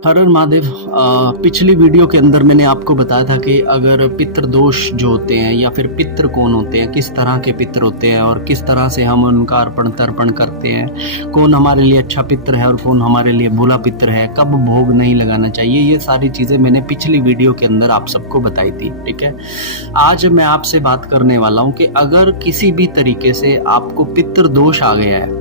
हर हर महादेव। पिछली वीडियो के अंदर मैंने आपको बताया था कि अगर पितृदोष जो होते हैं या फिर पितृ कौन होते हैं, किस तरह के पितृ होते हैं और किस तरह से हम उनका अर्पण तर्पण करते हैं, कौन हमारे लिए अच्छा पितृ है और कौन हमारे लिए बुरा पितृ है, कब भोग नहीं लगाना चाहिए, ये सारी चीज़ें मैंने पिछली वीडियो के अंदर आप सबको बताई थी। ठीक है, आज मैं आपसे बात करने वाला हूँ कि अगर किसी भी तरीके से आपको पितृदोष आ गया है,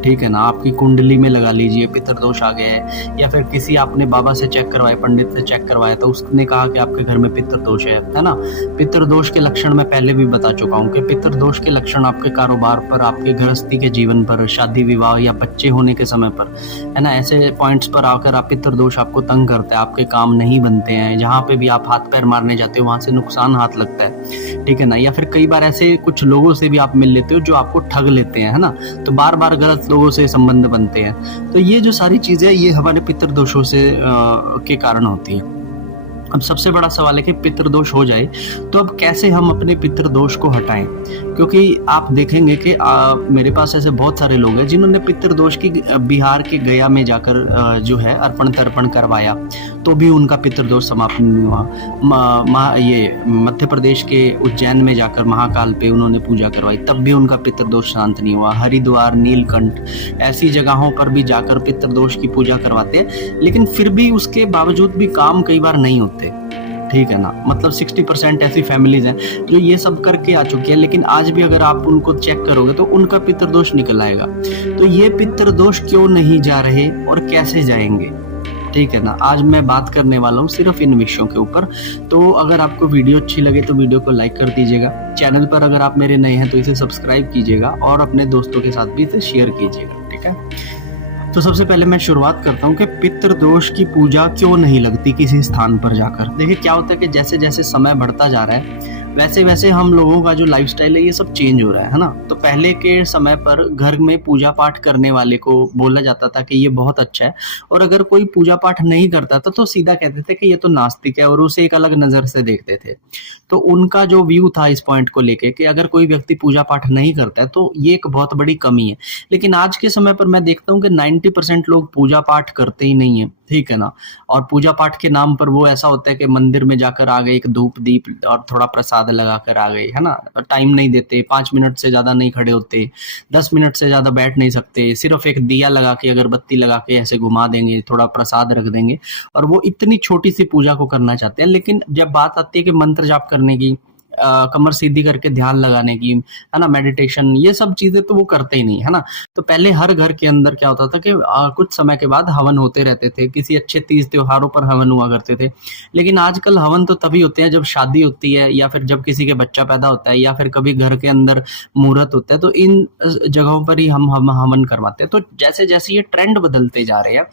ठीक है ना, आपकी कुंडली में लगा लीजिए पितृदोष आ गया है, या फिर किसी आपने बाबा से चेक करवाया, पंडित से चेक करवाया तो उसने कहा कि आपके घर में पितृदोष है ना। पितृदोष के लक्षण मैं पहले भी बता चुका हूँ कि पितृदोष के लक्षण आपके कारोबार पर, आपके गृहस्थी के जीवन पर, शादी विवाह या बच्चे होने के समय पर, है ना, ऐसे पॉइंट्स पर आकर आप पितृदोष आपको तंग करता है, आपके काम नहीं बनते हैं, जहाँ पे भी आप हाथ पैर मारने जाते हो वहां से नुकसान हाथ लगता है, ठीक है ना। या फिर कई बार ऐसे कुछ लोगों से भी आप मिल लेते हो जो आपको ठग लेते हैं, है ना, तो बार बार गलत लोगों से संबंध बनते हैं। तो ये जो सारी चीजें ये हमारे पितृदोषों से के कारण होती है। अब सबसे बड़ा सवाल है कि पितृदोष हो जाए तो अब कैसे हम अपने पितृदोष को हटाएं, क्योंकि आप देखेंगे कि मेरे पास ऐसे बहुत सारे लोग हैं जिन्होंने पितृदोष की बिहार के गया में जाकर जो है अर्पण तर्पण करवाया तो भी उनका पितृदोष समाप्त नहीं हुआ। ये मध्य प्रदेश के उज्जैन में जाकर महाकाल पे उन्होंने पूजा करवाई तब भी उनका पितृदोष शांत नहीं हुआ। हरिद्वार, नीलकंठ, ऐसी जगहों पर भी जाकर पितृदोष की पूजा करवाते हैं, लेकिन फिर भी उसके बावजूद भी काम कई बार नहीं होते, ठीक है ना। मतलब 60% ऐसी फैमिलीज हैं जो ये सब करके आ चुकी है, लेकिन आज भी अगर आप उनको चेक करोगे तो उनका पितृदोष निकल आएगा। तो ये पितृदोष क्यों नहीं जा रहे और कैसे जाएंगे, ठीक है ना। आज मैं बात करने वाला हूँ सिर्फ इन विषयों के ऊपर। तो अगर आपको वीडियो अच्छी लगे तो वीडियो को लाइक कर दीजिएगा। चैनल पर अगर आप मेरे नए हैं तो इसे सब्सक्राइब कीजिएगा और अपने दोस्तों के साथ भी इसे शेयर कीजिएगा, ठीक है। तो सबसे पहले मैं शुरुआत करता हूँ कि पितृदोष की पूजा क्यों नहीं लगती किसी स्थान पर जाकर। देखिए क्या होता है कि जैसे जैसे समय बढ़ता जा रहा है वैसे वैसे हम लोगों का जो लाइफस्टाइल है ये सब चेंज हो रहा है ना। तो पहले के समय पर घर में पूजा पाठ करने वाले को बोला जाता था कि ये बहुत अच्छा है, और अगर कोई पूजा पाठ नहीं करता था तो सीधा कहते थे कि ये तो नास्तिक है और उसे एक अलग नजर से देखते थे। तो उनका जो व्यू था इस पॉइंट को लेके कि अगर कोई व्यक्ति पूजा पाठ नहीं करता है तो ये एक बहुत बड़ी कमी है। लेकिन आज के समय पर मैं देखता हूँ कि 90% लोग पूजा पाठ करते ही नहीं है, ठीक है ना। और पूजा पाठ के नाम पर वो ऐसा होता है कि मंदिर में जाकर आ गए, एक धूप दीप और थोड़ा प्रसाद लगा कर आ गए, है ना। टाइम नहीं देते, 5 मिनट से ज्यादा नहीं खड़े होते, 10 मिनट से ज्यादा बैठ नहीं सकते, सिर्फ एक दिया लगा के, अगरबत्ती लगा के ऐसे घुमा देंगे, थोड़ा प्रसाद रख देंगे और वो इतनी छोटी सी पूजा को करना चाहते हैं। लेकिन जब बात आती है कि मंत्र जाप करने की, कमर सीधी करके ध्यान लगाने की, है ना, मेडिटेशन, ये सब चीजें तो वो करते ही नहीं, है ना। तो पहले हर घर के अंदर क्या होता था कि कुछ समय के बाद हवन होते रहते थे, किसी अच्छे तीज त्योहारों पर हवन हुआ करते थे। लेकिन आजकल हवन तो तभी होते हैं जब शादी होती है या फिर जब किसी के बच्चा पैदा होता है या फिर कभी घर के अंदर मुहूर्त होता है, तो इन जगहों पर ही हम हवन करवाते हैं। तो जैसे जैसे ये ट्रेंड बदलते जा रहे हैं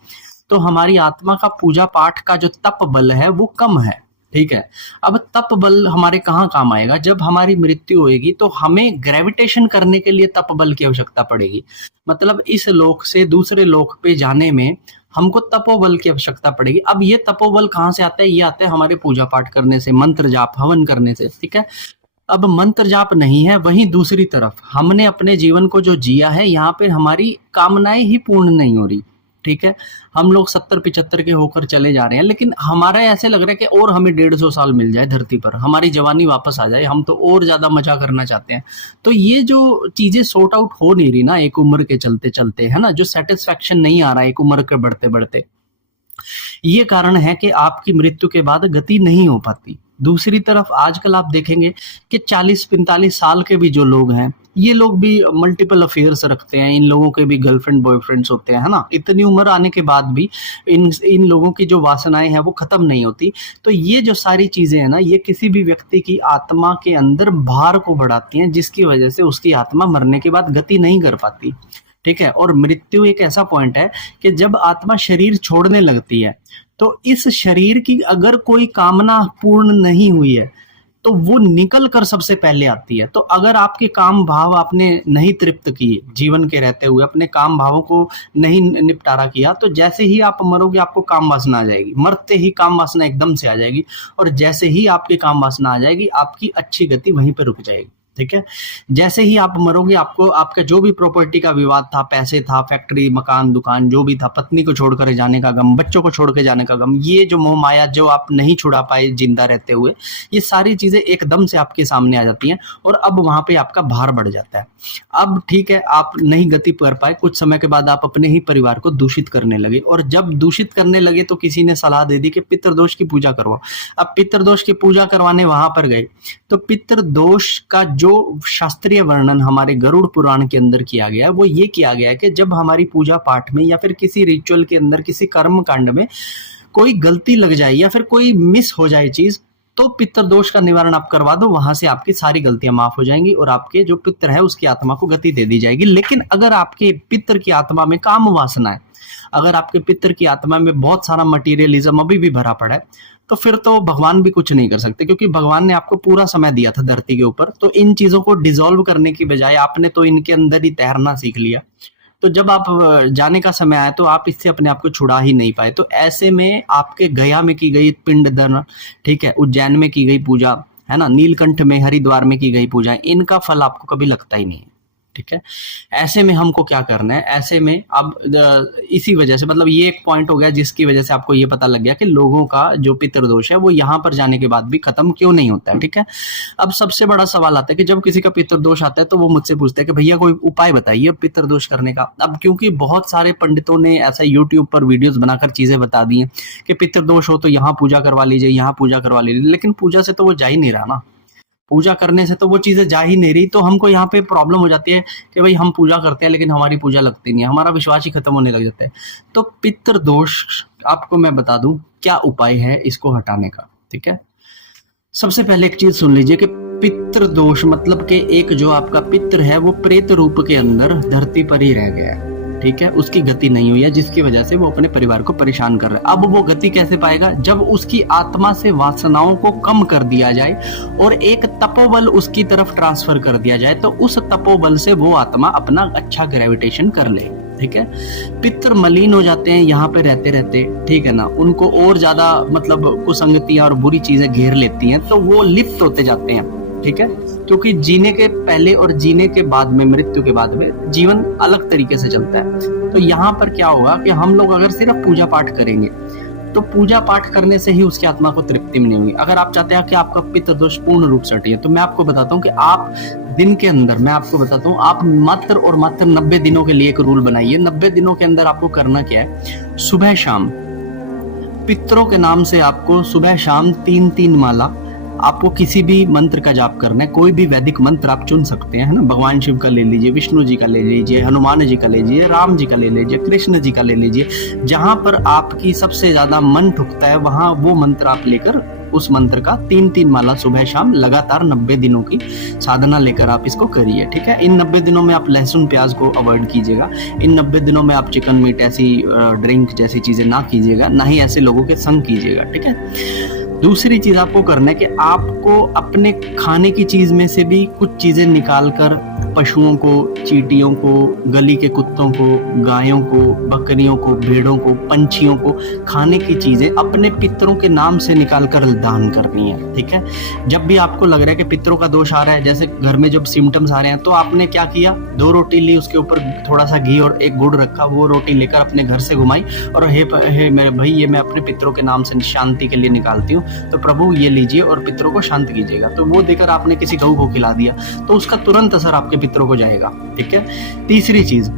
तो हमारी आत्मा का पूजा पाठ का जो तप बल है वो कम है, ठीक है। अब तप बल हमारे कहाँ काम आएगा, जब हमारी मृत्यु होएगी तो हमें ग्रेविटेशन करने के लिए तप बल की आवश्यकता पड़ेगी। मतलब इस लोक से दूसरे लोक पे जाने में हमको तपोबल की आवश्यकता पड़ेगी। अब ये तपोबल कहाँ से आता है, ये आता है हमारे पूजा पाठ करने से, मंत्र जाप हवन करने से, ठीक है। अब मंत्र जाप नहीं है, वहीं दूसरी तरफ हमने अपने जीवन को जो जिया है यहाँ पे हमारी कामनाएं ही पूर्ण नहीं हो रही, ठीक है। हम लोग 70-75 के होकर चले जा रहे हैं, लेकिन हमारा ऐसे लग रहा है कि और हमें 150 साल मिल जाए धरती पर, हमारी जवानी वापस आ जाए, हम तो और ज्यादा मजा करना चाहते हैं। तो ये जो चीजें सॉर्ट आउट हो नहीं रही ना एक उम्र के चलते चलते, है ना, जो सेटिस्फैक्शन नहीं आ रहा है एक उम्र के बढ़ते बढ़ते, ये कारण है कि आपकी मृत्यु के बाद गति नहीं हो पाती। दूसरी तरफ आजकल आप देखेंगे कि 40-45 साल के भी जो लोग हैं, ये लोग भी मल्टीपल अफेयर्स रखते हैं, इन लोगों के भी गर्लफ्रेंड बॉयफ्रेंड्स होते हैं, है ना। इतनी उम्र आने के बाद भी इन लोगों की जो वासनाएं हैं वो खत्म नहीं होती। तो ये जो सारी चीजें हैं ना, ये किसी भी व्यक्ति की आत्मा के अंदर भार को बढ़ाती हैं, जिसकी वजह से उसकी आत्मा मरने के बाद गति नहीं कर पाती, ठीक है। और मृत्यु एक ऐसा पॉइंट है कि जब आत्मा शरीर छोड़ने लगती है तो इस शरीर की अगर कोई कामना पूर्ण नहीं हुई है तो वो निकल कर सबसे पहले आती है। तो अगर आपके काम भाव आपने नहीं तृप्त किए जीवन के रहते हुए, अपने काम भावों को नहीं निपटारा किया, तो जैसे ही आप मरोगे आपको काम वासना आ जाएगी, मरते ही काम वासना एकदम से आ जाएगी, और जैसे ही आपकी काम वासना आ जाएगी आपकी अच्छी गति वहीं पर रुक जाएगी, ठीक है। जैसे ही आप मरोगे, आपको आपका जो भी प्रॉपर्टी का विवाद था, पैसे था, फैक्ट्री, मकान, दुकान जो भी था, पत्नी को छोड़कर जाने का गम, बच्चों को छोड़ के जाने का गम, ये जो मोह माया जो आप नहीं छुड़ा पाए जिंदा रहते हुए, ये सारी चीजें एकदम से आपके सामने आ जाती हैं और अब वहां पे आपका भार बढ़ जाता है। अब ठीक है, आप नहीं गति कर पाए, कुछ समय के बाद आप अपने ही परिवार को दूषित करने लगे, और जब दूषित करने लगे तो किसी ने सलाह दे दी कि पितृदोष की पूजा करवाओ। अब पितृदोष की पूजा करवाने वहां पर गए तो पितृदोष का जो शास्त्रीय वर्णन हमारे गरुड़ पुराण के अंदर किया गया है वो ये किया गया है कि जब हमारी पूजा पाठ में या फिर किसी रिचुअल के अंदर, किसी कर्म कांड में कोई गलती लग जाए या फिर कोई मिस हो जाए चीज, तो पितृदोष का निवारण आप करवा दो, वहां से आपकी सारी गलतियां माफ हो जाएंगी और आपके जो पितृ है उसकी आत्मा को गति दे दी जाएगी। लेकिन अगर आपके पितृ की आत्मा में काम वासना है, अगर आपके पितृ की आत्मा में बहुत सारा मटीरियलिज्म अभी भी भरा पड़ा है, तो फिर तो भगवान भी कुछ नहीं कर सकते, क्योंकि भगवान ने आपको पूरा समय दिया था धरती के ऊपर। तो इन चीजों को डिसॉल्व करने की बजाय आपने तो इनके अंदर ही तैरना सीख लिया, तो जब आप जाने का समय आया तो आप इससे अपने आप को छुड़ा ही नहीं पाए। तो ऐसे में आपके गया में की गई पिंडदान, ठीक है, उज्जैन में की गई पूजा, है ना, नीलकंठ में, हरिद्वार में की गई पूजा, इनका फल आपको कभी लगता ही नहीं है। ठीक है, ऐसे में हमको क्या करना है, ऐसे में अब इसी वजह से, मतलब ये एक पॉइंट हो गया जिसकी वजह से आपको ये पता लग गया कि लोगों का जो पितृदोष है वो यहाँ पर जाने के बाद भी खत्म क्यों नहीं होता है। ठीक है, अब सबसे बड़ा सवाल आता है कि जब किसी का पितृदोष आता है तो वो मुझसे पूछते हैं कि भैया कोई उपाय बताइए पितृदोष करने का। अब क्योंकि बहुत सारे पंडितों ने ऐसा यूट्यूब पर वीडियोज बनाकर चीजें बता दी हैं कि पितृदोष हो तो यहाँ पूजा करवा लीजिए, यहाँ पूजा करवा लीजिए, लेकिन पूजा से तो वो जा ही नहीं रहा ना, पूजा करने से तो वो चीजें जा ही नहीं रही। तो हमको यहाँ पे प्रॉब्लम हो जाती है कि भाई हम पूजा करते हैं लेकिन हमारी पूजा लगती नहीं है, हमारा विश्वास ही खत्म होने लग जाता है। तो पितृदोष आपको मैं बता दूं क्या उपाय है इसको हटाने का। ठीक है, सबसे पहले एक चीज सुन लीजिए कि पितृदोष मतलब कि एक जो आपका पितृ है वो प्रेत रूप के अंदर धरती पर ही रह गया है। ठीक है, उसकी गति नहीं हुई है, जिसकी वजह से वो अपने परिवार को परेशान कर रहा है। अब वो गति कैसे पाएगा, जब उसकी आत्मा से वासनाओं को कम कर दिया जाए और एक तपोबल उसकी तरफ ट्रांसफर कर दिया जाए, तो उस तपोबल से वो आत्मा अपना अच्छा ग्रेविटेशन कर ले। ठीक है, पितृ मलिन हो जाते हैं यहाँ पे रहते रहते, ठीक है ना, उनको और ज्यादा मतलब कुसंगतियां और बुरी चीजें घेर लेती हैं, तो वो लिप्त होते जाते हैं। ठीक है, क्योंकि जीने के पहले और जीने के बाद में, मृत्यु के बाद में जीवन अलग तरीके से चलता है। तो यहाँ पर क्या होगा कि हम लोग अगर सिर्फ पूजा पाठ करेंगे तो पूजा पाठ करने से ही उसकी आत्मा को तृप्ति मिलेगी। अगर आप चाहते हैं कि आपका पितृदोष पूर्ण रूप से हटे, तो मैं आपको बताता हूँ कि आप दिन के अंदर, मैं आपको बताता हूँ, आप मात्र और मात्र 90 दिनों के लिए एक रूल बनाइए। 90 दिनों के अंदर आपको करना क्या है, सुबह शाम पितरों के नाम से आपको सुबह शाम 3-3 माला आपको किसी भी मंत्र का जाप करना है। कोई भी वैदिक मंत्र आप चुन सकते हैं, है ना, भगवान शिव का ले लीजिए, विष्णु जी का ले लीजिए, हनुमान जी का ले लीजिए, राम जी का ले लीजिए, कृष्ण जी का ले लीजिए, जहां पर आपकी सबसे ज्यादा मन ठुकता है वहां वो मंत्र आप लेकर उस मंत्र का 3-3 माला सुबह शाम लगातार 90 दिनों की साधना लेकर आप इसको करिए। ठीक है, इन 90 दिनों में आप लहसुन प्याज को अवॉइड कीजिएगा। इन 90 दिनों में आप चिकन मीट ऐसी ड्रिंक जैसी चीजें ना कीजिएगा, ना ही ऐसे लोगों के संग कीजिएगा। ठीक है, दूसरी चीज आपको करना है कि आपको अपने खाने की चीज में से भी कुछ चीजें निकाल कर पशुओं को, चींटियों को, गली के कुत्तों को, गायों को, बकरियों को, भेड़ों को, पंछियों को खाने की चीजें अपने पितरों के नाम से निकाल कर दान करनी है। ठीक है, जब भी आपको लग रहा है कि पितरों का दोष आ रहा है, जैसे घर में जब सिम्टम्स आ रहे हैं, तो आपने क्या किया, 2 रोटी ली, उसके ऊपर थोड़ा सा घी और एक गुड़ रखा, वो रोटी लेकर अपने घर से घुमाई और हे मेरे भाई, ये मैं अपने पितरों के नाम से शांति के लिए निकालती हूँ, तो प्रभु ये लीजिए और पितरों को शांत कीजिएगा। तो वो देकर आपने किसी गऊ को खिला दिया तो उसका तुरंत असर आपके पितरों को जाएगा। ठीक है, तीसरी चीज,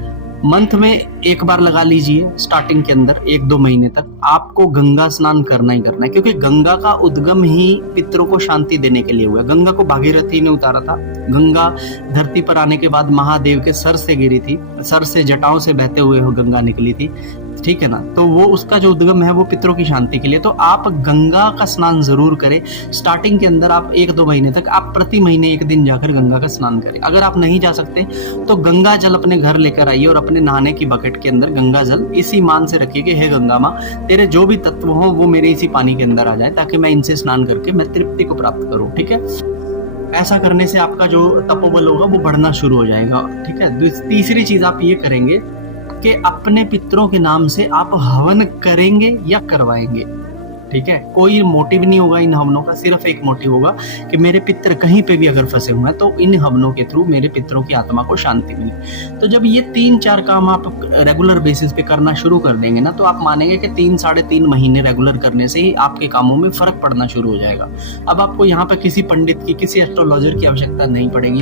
मंथ में एक बार लगा लीजिए, स्टार्टिंग के अंदर 1-2 महीने तक आपको गंगा स्नान करना ही करना है, क्योंकि गंगा का उद्गम ही पितरों को शांति देने के लिए हुआ। गंगा को भागीरथी ने उतारा था। गंगा धरती पर आने के बाद महादेव के सर से गिरी थी, सर से जटाओं से बहते हुए वो गंगा निकली थी। ठीक है ना, तो वो उसका जो उद्गम है वो पितरों की शांति के लिए। तो आप गंगा का स्नान जरूर करें। स्टार्टिंग के अंदर आप 1-2 महीने तक आप प्रति महीने 1 दिन जाकर गंगा का स्नान करें। अगर आप नहीं जा सकते तो गंगा जल अपने घर लेकर आइए और अपने नहाने की बकेट के अंदर गंगा जल इसी मान से रखिए कि हे गंगा माँ, तेरे जो भी तत्व हो वो मेरे इसी पानी के अंदर आ जाए, ताकि मैं इनसे स्नान करके मैं तृप्ति को प्राप्त करूँ। ठीक है, ऐसा करने से आपका जो तपोबल होगा वो बढ़ना शुरू हो जाएगा। ठीक है, तीसरी चीज आप ये करेंगे कि अपने पितरों के नाम से आप हवन करेंगे या करवाएंगे। ठीक है। कोई मोटिव नहीं होगा इन हवनों का, सिर्फ एक मोटिव होगा कि मेरे पितर कहीं पे भी अगर फंसे हुए हैं तो इन हवनों के थ्रू मेरे पितरों की आत्मा को शांति मिले। तो जब ये 3-4 काम आप रेगुलर बेसिस पे करना शुरू कर देंगे ना, तो आप मानेंगे कि 3-3.5 महीने रेगुलर करने से ही आपके कामों में फर्क पड़ना शुरू हो जाएगा। अब आपको यहाँ पे किसी पंडित की, किसी एस्ट्रोलॉजर की आवश्यकता नहीं पड़ेगी,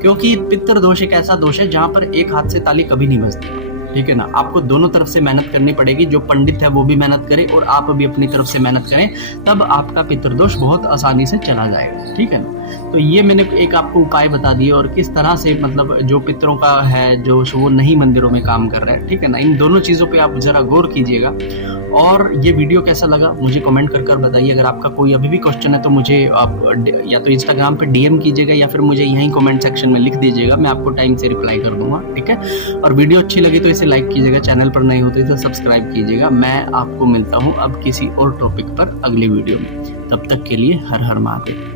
क्योंकि पितृ दोष एक ऐसा दोष है जहाँ पर एक हाथ से ताली कभी नहीं बजती, ठीक है ना। आपको दोनों तरफ से मेहनत करनी पड़ेगी, जो पंडित है वो भी मेहनत करे और आप भी अपनी तरफ से मेहनत करें, तब आपका पितृदोष बहुत आसानी से चला जाएगा, ठीक है ना। तो ये मैंने एक आपको उपाय बता दिए, और किस तरह से मतलब जो पितरों का है जो वो नहीं मंदिरों में काम कर रहे हैं, ठीक है ना। इन दोनों चीज़ों पे आप जरा गौर कीजिएगा। और ये वीडियो कैसा लगा मुझे कमेंट कर बताइए। अगर आपका कोई अभी भी क्वेश्चन है तो मुझे आप या तो इंस्टाग्राम पे डीएम कीजिएगा या फिर मुझे यहीं कमेंट सेक्शन में लिख दीजिएगा, मैं आपको टाइम से रिप्लाई कर दूंगा, ठीक है। और वीडियो अच्छी लगी तो इसे लाइक कीजिएगा, चैनल पर नए होते तो सब्सक्राइब कीजिएगा। मैं आपको मिलता हूँ अब किसी और टॉपिक पर अगली वीडियो में, तब तक के लिए हर हर महादेव।